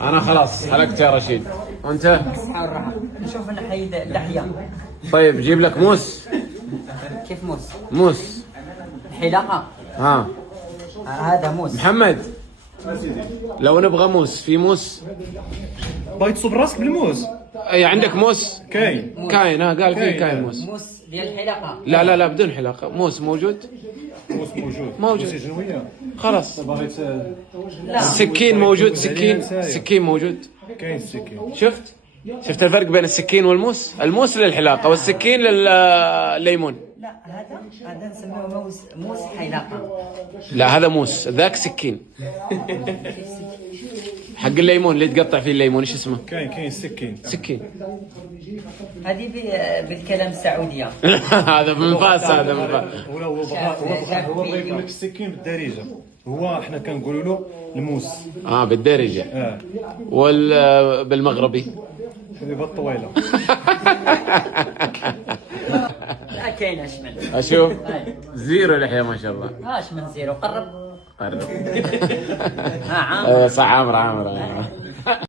انا خلاص حلقت يا رشيد. وانت؟ نشوف نحيد اللحية. طيب جيب لك موس. كيف موس؟ موس حلاقة. ها هذا موس. محمد، لو نبغى موس، في موس؟ باغي تصب راسك بالموس؟ اي عندك موس؟ كاين. كاين، ها قال في كاين. كاين موس. موس ديال الحلاقة. لا لا لا بدون حلاقة، موس موجود؟ موس موجود. موجود. موس جنوية. خلاص. باغي السكين موجود، سكين موجود. كاين السكين. شفت الفرق بين السكين والموس؟ الموس للحلاقة والسكين للليمون. لا هذا نسميه موس حلاقة. لا هذا موس، ذاك سكين. حق الليمون اللي تقطع فيه الليمون ايش اسمه؟ كاين السكين. سكين. هذه بالكلام السعودية. هذا من فاس، هذا من فاس. هو بغى يقول لك السكين بالدارجة، هو احنا كنقولوا له الموس. بالدارجة. بالمغربي هذه بالطويلة. لا كاين اشمل. اشوف زيرو لحية ما شاء الله. اش من زيرو قرب. قرب. ها عامر. صح عامر.